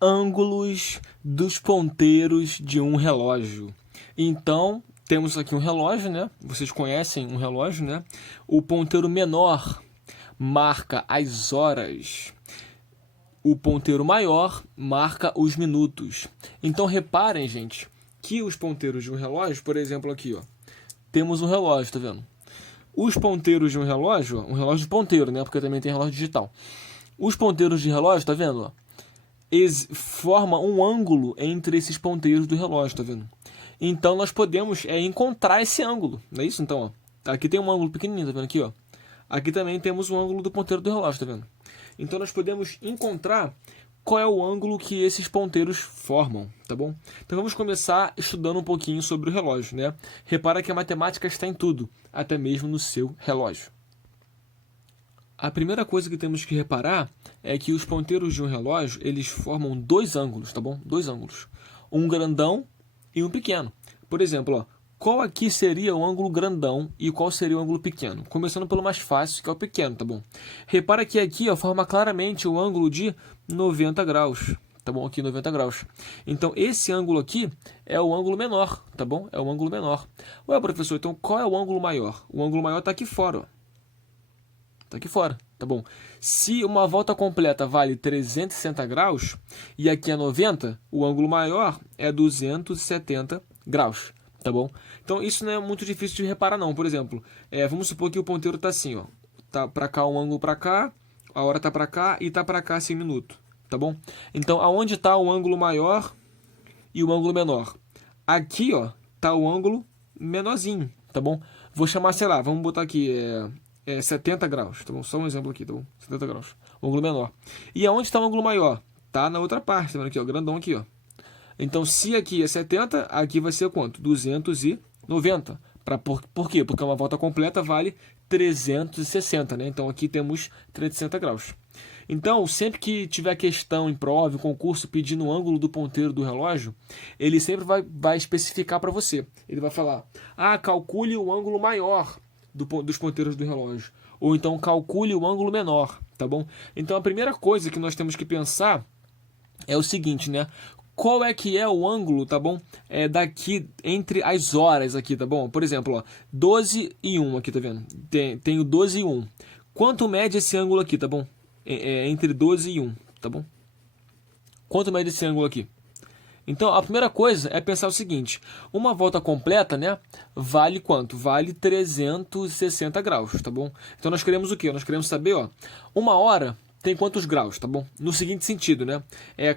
ângulos dos ponteiros de um relógio. Então, temos aqui um relógio, né? Vocês conhecem um relógio, né? O ponteiro menor marca as horas. O ponteiro maior marca os minutos. Então, reparem, gente, que os ponteiros de um relógio, por exemplo, aqui, ó, temos um relógio, tá vendo? Os ponteiros de um relógio, ó, um relógio de ponteiro, né? Porque também tem relógio digital. Os ponteiros de relógio, tá vendo? Ó, forma um ângulo entre esses ponteiros do relógio, tá vendo? Então, nós podemos encontrar esse ângulo, não é isso? Então, ó, aqui tem um ângulo pequenininho, tá vendo aqui, ó? Aqui também temos um ângulo do ponteiro do relógio, tá vendo? Então, nós podemos encontrar qual é o ângulo que esses ponteiros formam, tá bom? Então, vamos começar estudando um pouquinho sobre o relógio, né? Repara que a matemática está em tudo, até mesmo no seu relógio. A primeira coisa que temos que reparar é que os ponteiros de um relógio, eles formam dois ângulos, tá bom? Dois ângulos. Um grandão e um pequeno. Por exemplo, ó, qual aqui seria o ângulo grandão e qual seria o ângulo pequeno? Começando pelo mais fácil, que é o pequeno, tá bom? Repara que aqui, ó, forma claramente o ângulo de 90 graus, tá bom? Aqui 90 graus. Então, esse ângulo aqui é o ângulo menor, tá bom? É o ângulo menor. Ué, professor, então qual é o ângulo maior? O ângulo maior está aqui fora, ó. Está aqui fora, tá bom? Se uma volta completa vale 360 graus e aqui é 90, o ângulo maior é 270 graus, tá bom? Então, isso não é muito difícil de reparar, não. Por exemplo, vamos supor que o ponteiro está assim, ó. Tá para cá um ângulo para cá, a hora tá para cá e tá para cá esse minuto, tá bom? Então, aonde está o ângulo maior e o ângulo menor? Aqui, ó, tá o ângulo menorzinho, tá bom? Vou chamar, sei lá, vamos botar aqui, 70 graus, tá bom? Só um exemplo aqui, tá bom? 70 graus, o ângulo menor. E aonde está o ângulo maior? Tá na outra parte, tá vendo aqui, ó, grandão aqui, ó. Então, se aqui é 70, aqui vai ser quanto? 290. Por quê? Porque uma volta completa vale 360, né? Então, aqui temos 360 graus. Então, sempre que tiver questão em prova, em concurso, pedindo o ângulo do ponteiro do relógio, ele sempre vai especificar para você. Ele vai falar, calcule o ângulo maior dos ponteiros do relógio. Ou então calcule o ângulo menor, tá bom? Então a primeira coisa que nós temos que pensar é o seguinte, né? Qual é que é o ângulo, tá bom? Daqui entre as horas aqui, tá bom? Por exemplo, ó, 12 e 1 aqui, tá vendo? Tenho 12 e 1. Quanto mede esse ângulo aqui, tá bom? Entre 12 e 1, tá bom? Quanto mede esse ângulo aqui? Então, a primeira coisa é pensar o seguinte, uma volta completa, né, vale quanto? Vale 360 graus, tá bom? Então, nós queremos o quê? Nós queremos saber, ó, uma hora tem quantos graus, tá bom? No seguinte sentido, né,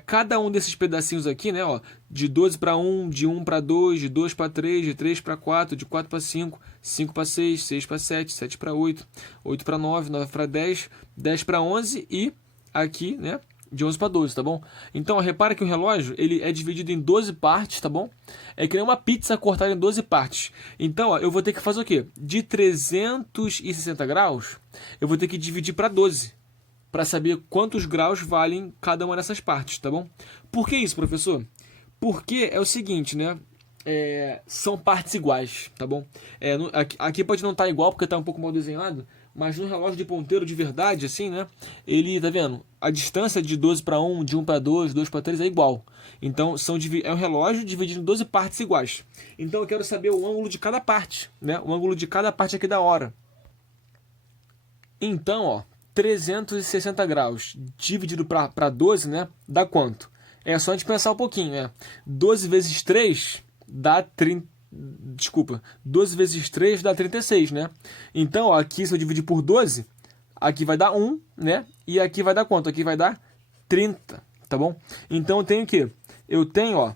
cada um desses pedacinhos aqui, né, ó, de 12 para 1, de 1 para 2, de 2 para 3, de 3 para 4, de 4 para 5, 5 para 6, 6 para 7, 7 para 8, 8 para 9, 9 para 10, 10 para 11 e aqui, né, de 11 para 12, tá bom? Então, repara que o relógio, ele é dividido em 12 partes, tá bom? É que nem uma pizza cortada em 12 partes. Então, ó, eu vou ter que fazer o quê? De 360 graus, eu vou ter que dividir para 12, para saber quantos graus valem cada uma dessas partes, tá bom? Por que isso, professor? Porque é o seguinte, né? São partes iguais, tá bom? Aqui pode não estar igual, porque está um pouco mal desenhado, mas no relógio de ponteiro de verdade, assim, né? Ele, tá vendo? A distância de 12 para 1, de 1 para 2, 2 para 3 é igual. Então, é um relógio dividido em 12 partes iguais. Então, eu quero saber o ângulo de cada parte, né? O ângulo de cada parte aqui da hora. Então, ó, 360 graus dividido para 12, né? Dá quanto? É só a gente pensar um pouquinho, né? 12 vezes 3 dá 30. Desculpa, 12 vezes 3 dá 36, né? Então, ó, aqui se eu dividir por 12, aqui vai dar 1, né? E aqui vai dar quanto? Aqui vai dar 30, tá bom? Então, eu tenho o quê? Eu tenho, ó,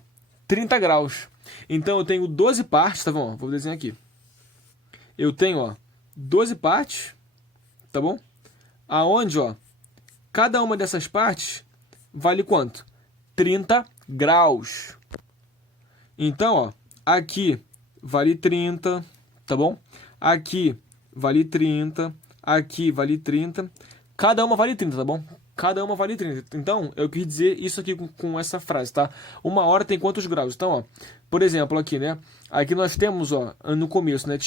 30 graus. Então, eu tenho 12 partes, tá bom? Vou desenhar aqui. Eu tenho, ó, 12 partes, tá bom? Aonde, ó, cada uma dessas partes vale quanto? 30 graus. Então, ó, aqui vale 30, tá bom? Aqui vale 30, aqui vale 30. Cada uma vale 30, tá bom? Cada uma vale 30. Então, eu quis dizer isso aqui com essa frase, tá? Uma hora tem quantos graus? Então, ó, por exemplo, aqui, né? Aqui nós temos, ó, no começo, né?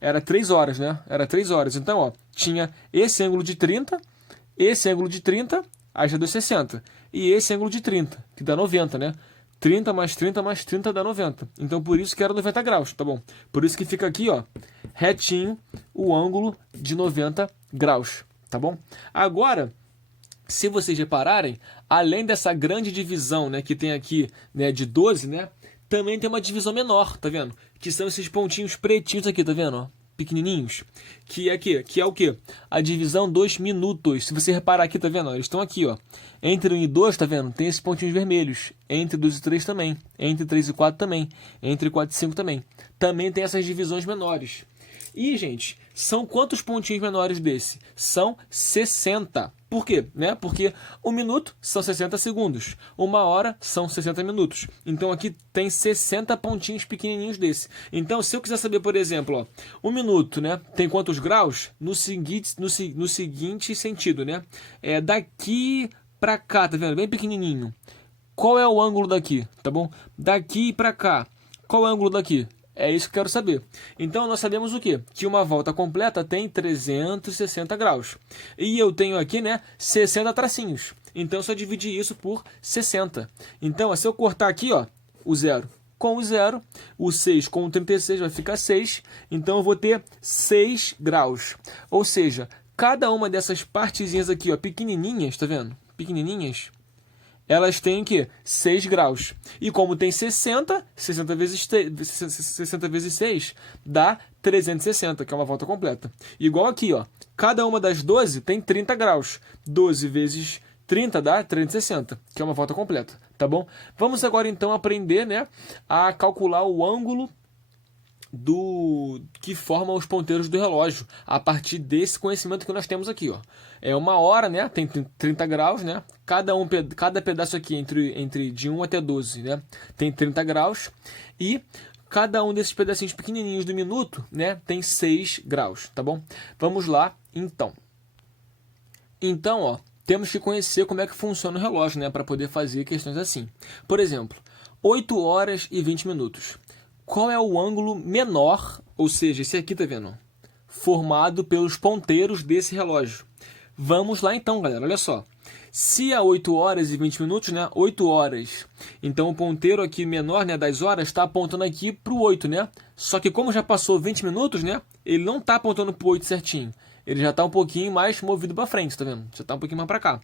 Era 3 horas, né? Era 3 horas. Então, ó, tinha esse ângulo de 30, esse ângulo de 30 aí já deu 60. E esse ângulo de 30, que dá 90, né? 30 mais 30 mais 30 dá 90. Então, por isso que era 90 graus, tá bom? Por isso que fica aqui, ó, retinho o ângulo de 90 graus, tá bom? Agora, se vocês repararem, além dessa grande divisão, né, que tem aqui, né, de 12, né, também tem uma divisão menor, tá vendo? Que são esses pontinhos pretinhos aqui, tá vendo, ó? Pequenininhos, que é o quê? A divisão dos minutos. Se você reparar aqui, tá vendo? Eles estão aqui, ó. Entre 1 e 2, tá vendo? Tem esses pontinhos vermelhos. Entre 2 e 3 também. Entre 3 e 4 também. Entre 4 e 5 também. Também tem essas divisões menores. E, gente, são quantos pontinhos menores desse? São 60. Por quê? Né? Porque 1 minuto são 60 segundos. 1 hora são 60 minutos. Então, aqui tem 60 pontinhos pequenininhos desse. Então, se eu quiser saber, por exemplo, ó, 1 minuto, né, tem quantos graus? No seguinte sentido, né? É daqui para cá, tá vendo? Bem pequenininho. Qual é o ângulo daqui, tá bom? Daqui para cá. Qual é o ângulo daqui? É isso que eu quero saber. Então, nós sabemos o quê? Que uma volta completa tem 360 graus. E eu tenho aqui, né, 60 tracinhos. Então, se eu dividir isso por 60. Então, se eu cortar aqui, ó, o 0 com o 0, o 6 com o 36 vai ficar 6. Então, eu vou ter 6 graus. Ou seja, cada uma dessas partezinhas aqui, ó, pequenininhas, tá vendo? Pequenininhas. Elas têm o quê? 6 graus. E como tem 60, 60 vezes 6 dá 360, que é uma volta completa. Igual aqui, ó. Cada uma das 12 tem 30 graus. 12 vezes 30 dá 360, que é uma volta completa, tá bom? Vamos agora então aprender, né, a calcular o ângulo que forma os ponteiros do relógio, a partir desse conhecimento que nós temos aqui, ó. É 1 hora, né? Tem 30 graus, né? Cada pedaço aqui entre de 1 até 12, né? Tem 30 graus. E cada um desses pedacinhos pequenininhos do minuto, né? Tem 6 graus, tá bom? Vamos lá, então. Então, ó, temos que conhecer como é que funciona o relógio, né? Para poder fazer questões assim. Por exemplo, 8 horas e 20 minutos. Qual é o ângulo menor, ou seja, esse aqui, tá vendo? Formado pelos ponteiros desse relógio. Vamos lá então, galera, olha só. Se é 8 horas e 20 minutos, né? 8 horas. Então o ponteiro aqui menor, né, das horas está apontando aqui para o 8, né? Só que como já passou 20 minutos, né? Ele não está apontando para o 8 certinho. Ele já está um pouquinho mais movido para frente, tá vendo? Já está um pouquinho mais para cá.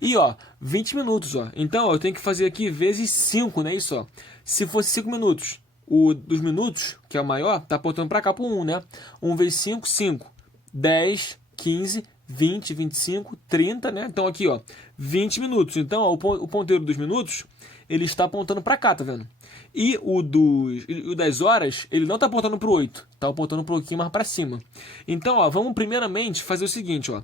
E, ó, 20 minutos, ó. Então, ó, eu tenho que fazer aqui vezes 5, né? Isso, ó. Se fosse 5 minutos, o dos minutos, que é o maior, está apontando para cá para o 1, né? 1 vezes 5, 5. 10, 15, 20, 25, 30, né? Então aqui, ó, 20 minutos. Então, ó, o ponteiro dos minutos, ele está apontando para cá, tá vendo? E o das horas, ele não está apontando para o 8, está apontando um pouquinho mais para cima. Então, ó, vamos primeiramente fazer o seguinte, ó.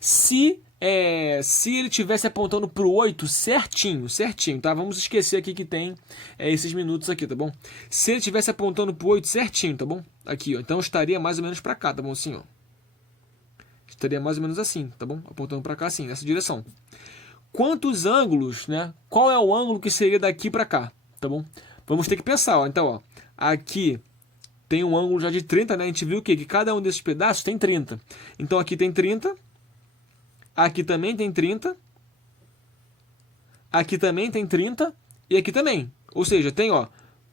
Se ele tivesse apontando para o 8 certinho, tá? Vamos esquecer aqui que tem esses minutos aqui, tá bom? Se ele tivesse apontando para o 8 certinho, tá bom? Aqui, ó. Então, estaria mais ou menos para cá, tá bom? Assim, ó. Estaria mais ou menos assim, tá bom? Apontando para cá, assim, nessa direção. Quantos ângulos, né? Qual é o ângulo que seria daqui para cá, tá bom? Vamos ter que pensar, ó. Então, ó, aqui tem um ângulo já de 30, né? A gente viu o quê? Que cada um desses pedaços tem 30. Então, aqui tem 30. Aqui também tem 30. Aqui também tem 30. E aqui também. Ou seja, tem, ó,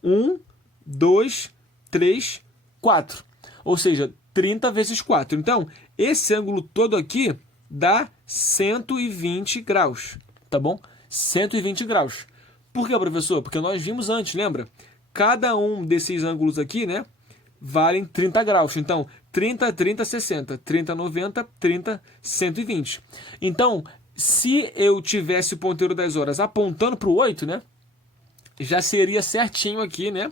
1, 2, 3, 4. Ou seja, 30 vezes 4. Então, esse ângulo todo aqui dá 120 graus, tá bom? 120 graus. Por que, professor? Porque nós vimos antes, lembra? Cada um desses ângulos aqui, né, valem 30 graus. Então, 30, 30, 60. 30, 90, 30, 120. Então, se eu tivesse o ponteiro das horas apontando para o 8, né, já seria certinho aqui, né,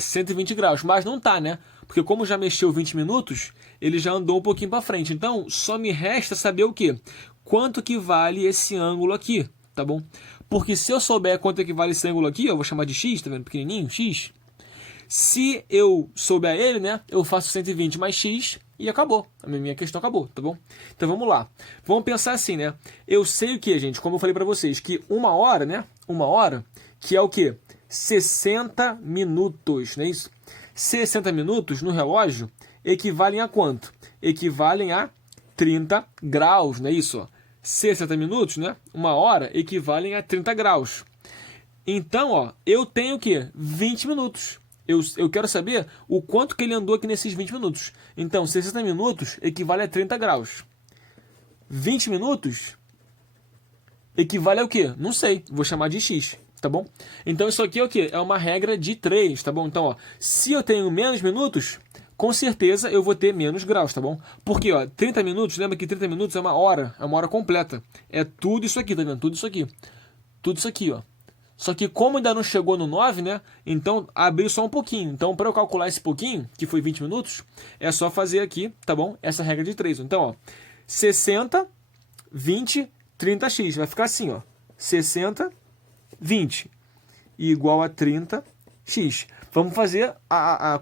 120 graus. Mas não tá, né? Porque como já mexeu 20 minutos, ele já andou um pouquinho para frente. Então, só me resta saber o quê? Quanto que vale esse ângulo aqui, tá bom? Porque se eu souber quanto é que vale esse ângulo aqui, eu vou chamar de x, tá vendo? Pequenininho, x. Se eu souber ele, né, eu faço 120 mais x e acabou. A minha questão acabou, tá bom? Então, vamos lá. Vamos pensar assim, né? Eu sei o que, gente? Como eu falei para vocês, que 1 hora, né? 1 hora, que é o quê? 60 minutos, não é isso? 60 minutos no relógio equivalem a quanto? Equivalem a 30 graus, não é isso? 60 minutos, né? 1 hora, equivalem a 30 graus. Então, ó, eu tenho o quê? 20 minutos. Eu quero saber o quanto que ele andou aqui nesses 20 minutos. Então, 60 minutos equivale a 30 graus. 20 minutos equivale ao quê? Não sei. Vou chamar de x, tá bom? Então, isso aqui é o quê? É uma regra de 3, tá bom? Então, ó, se eu tenho menos minutos, com certeza eu vou ter menos graus, tá bom? Porque, ó, 30 minutos, lembra que 30 minutos é uma hora completa. É tudo isso aqui, tá vendo? Tudo isso aqui. Tudo isso aqui, ó. Só que como ainda não chegou no 9, né? Então abriu só um pouquinho. Então para eu calcular esse pouquinho, que foi 20 minutos, é só fazer aqui, tá bom? Essa regra de 3. Então, ó, 60, 20, 30x. Vai ficar assim, ó. 60, 20 igual a 30x. Vamos fazer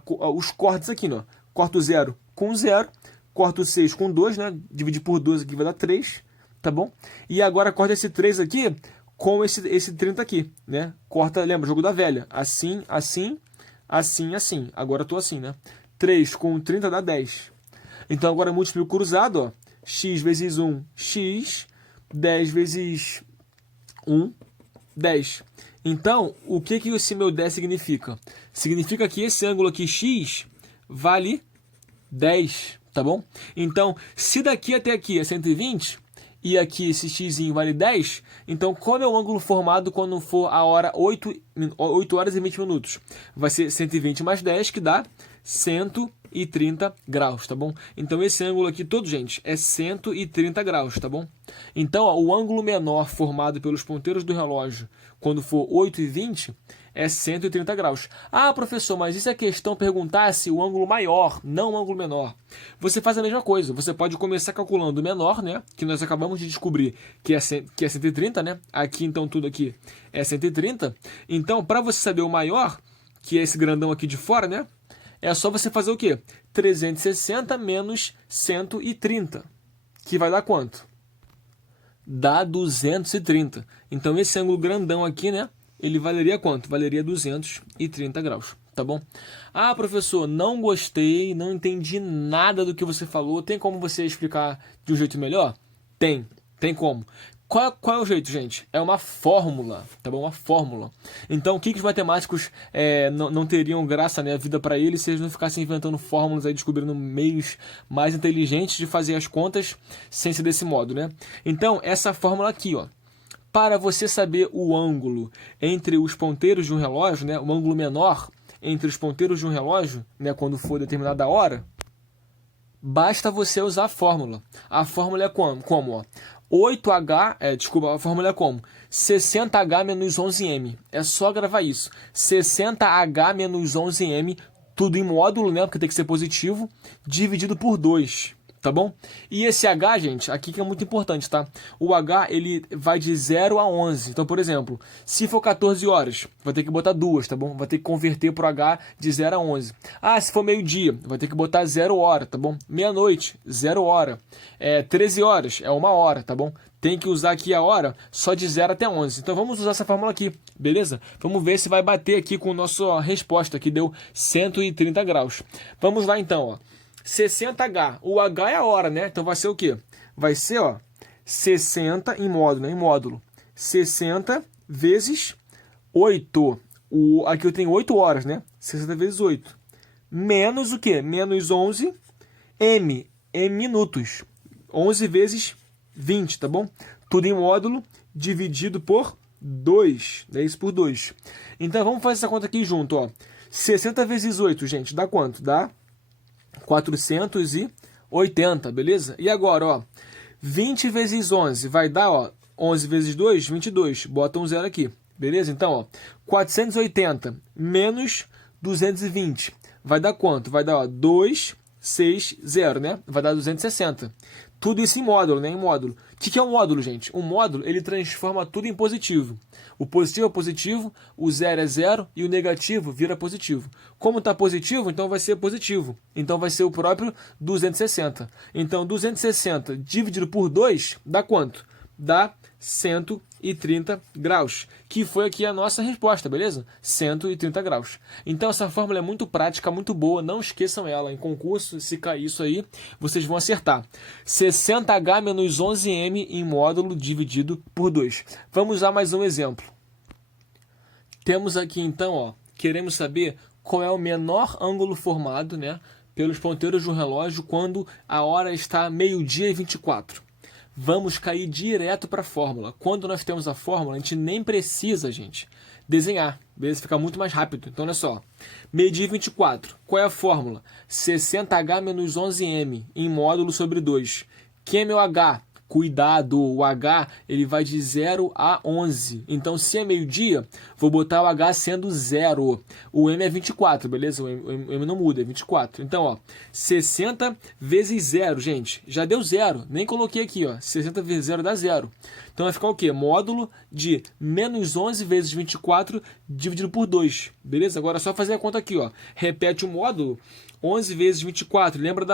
os cortes aqui, né? Corto 0 com 0. Corto 6 com 2, né? Dividir por 2 aqui vai dar 3, tá bom? E agora corta esse 3 aqui com esse 30 aqui, né? Corta, lembra, jogo da velha. Assim, assim, assim, assim. Agora eu tô assim, né? 3 com 30 dá 10. Então agora múltiplo cruzado, ó. X vezes 1, x. 10 vezes 1, 10. Então, o que esse meu 10 significa? Significa que esse ângulo aqui, x, vale 10, tá bom? Então, se daqui até aqui é 120... e aqui esse x vale 10, então qual é o ângulo formado quando for a hora 8 horas e 20 minutos? Vai ser 120 mais 10, que dá 130 graus, tá bom? Então esse ângulo aqui todo, gente, é 130 graus, tá bom? Então, ó, o ângulo menor formado pelos ponteiros do relógio quando for 8 e 20 é 130 graus. Ah, professor, mas e se a questão perguntasse o ângulo maior, não o ângulo menor? Você faz a mesma coisa. Você pode começar calculando o menor, né? Que nós acabamos de descobrir que é 130, né? Aqui, então, tudo aqui é 130. Então, para você saber o maior, que é esse grandão aqui de fora, né? É só você fazer o quê? 360 menos 130. Que vai dar quanto? Dá 230. Então, esse ângulo grandão aqui, né? Ele valeria quanto? Valeria 230 graus, tá bom? Ah, professor, não gostei, não entendi nada do que você falou. Tem como você explicar de um jeito melhor? Tem como. Qual é o jeito, gente? É uma fórmula, tá bom? Uma fórmula. Então, o que os matemáticos não teriam graça, né, a vida para eles se eles não ficassem inventando fórmulas, aí descobrindo meios mais inteligentes de fazer as contas sem ser desse modo, né? Então, essa fórmula aqui, ó. Para você saber o ângulo entre os ponteiros de um relógio, né, o ângulo menor entre os ponteiros de um relógio, né, quando for determinada hora, basta você usar a fórmula. A fórmula é como ó, 8H, a fórmula é como? 60H menos 11M. É só gravar isso. 60H menos 11M, tudo em módulo, né, porque tem que ser positivo, dividido por 2. Tá bom? E esse H, gente, aqui que é muito importante, tá? O H, ele vai de 0 a 11. Então, por exemplo, se for 14 horas, vai ter que botar 2, tá bom? Vai ter que converter pro H de 0 a 11. Ah, se for meio-dia, vai ter que botar 0 hora, tá bom? Meia-noite, 0 hora. 13 horas, é 1 hora, tá bom? Tem que usar aqui a hora só de 0 até 11. Então, vamos usar essa fórmula aqui, beleza? Vamos ver se vai bater aqui com a nossa resposta, que deu 130 graus. Vamos lá, então, ó. 60H. O H é a hora, né? Então vai ser o quê? Vai ser, ó, 60 em módulo, né? Em módulo. 60 vezes 8. Aqui eu tenho 8 horas, né? 60 vezes 8. Menos o quê? Menos 11 M. Em minutos. 11 vezes 20, tá bom? Tudo em módulo dividido por 2. É isso por 2. Então vamos fazer essa conta aqui junto, ó. 60 vezes 8, gente, dá quanto? Dá 480, beleza? E agora, ó, 20 vezes 11 vai dar, ó, 11 vezes 2, 22. Bota um zero aqui, beleza? Então, ó, 480 menos 220 vai dar quanto? Vai dar, ó, 260, né? Vai dar 260. Tudo isso em módulo, né? Em módulo. O que é um módulo, gente? Um módulo, ele transforma tudo em positivo. O positivo é positivo, o zero é zero e o negativo vira positivo. Como está positivo, então vai ser positivo. Então vai ser o próprio 260. Então 260 dividido por 2 dá quanto? Dá 130 graus, que foi aqui a nossa resposta, beleza? 130 graus. Então essa fórmula é muito prática, muito boa, não esqueçam ela. Em concurso, se cair isso aí, vocês vão acertar. 60H menos 11M em módulo dividido por 2. Vamos usar mais um exemplo. Temos aqui então, ó, queremos saber qual é o menor ângulo formado, né, pelos ponteiros do relógio quando a hora está 12h24. Vamos cair direto para a fórmula. Quando nós temos a fórmula, a gente nem precisa, gente, desenhar. Beleza? Fica muito mais rápido. Então, olha só. Medir 24. Qual é a fórmula? 60H menos 11M em módulo sobre 2. Quem é meu H? Cuidado, o H ele vai de 0 a 11. Então, se é meio-dia, vou botar o H sendo 0. O M é 24, beleza? O M não muda, é 24. Então, ó, 60 vezes 0, gente. Já deu 0. Nem coloquei aqui, ó. 60 vezes 0 dá 0. Então, vai ficar o quê? Módulo de menos 11 vezes 24 dividido por 2. Beleza? Agora é só fazer a conta aqui, ó. Repete o módulo. 11 vezes 24, lembra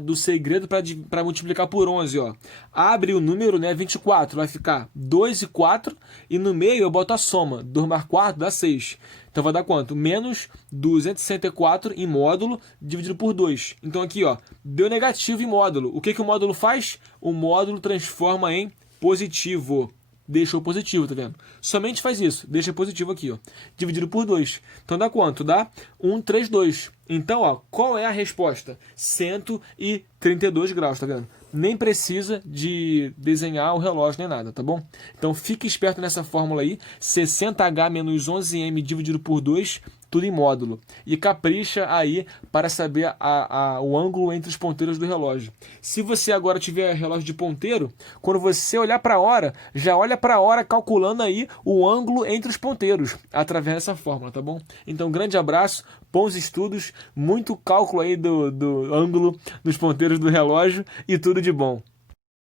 do segredo para multiplicar por 11, ó. Abre o número, né, 24, vai ficar 2 e 4, e no meio eu boto a soma, 2 mais 4 dá 6. Então vai dar quanto? Menos 264 em módulo dividido por 2. Então aqui, ó, deu negativo em módulo. O que o módulo faz? O módulo transforma em positivo. Deixou positivo, tá vendo? Somente faz isso, deixa positivo aqui, ó. Dividido por 2. Então dá quanto? Dá 132. Então, ó, qual é a resposta? 132 graus, tá vendo? Nem precisa de desenhar o relógio nem nada, tá bom? Então fique esperto nessa fórmula aí. 60H menos 11M dividido por 2, tudo em módulo. E capricha aí para saber o ângulo entre os ponteiros do relógio. Se você agora tiver relógio de ponteiro, quando você olhar para a hora, já olha para a hora calculando aí o ângulo entre os ponteiros, através dessa fórmula, tá bom? Então, grande abraço, bons estudos, muito cálculo aí do ângulo dos ponteiros do relógio e tudo de bom.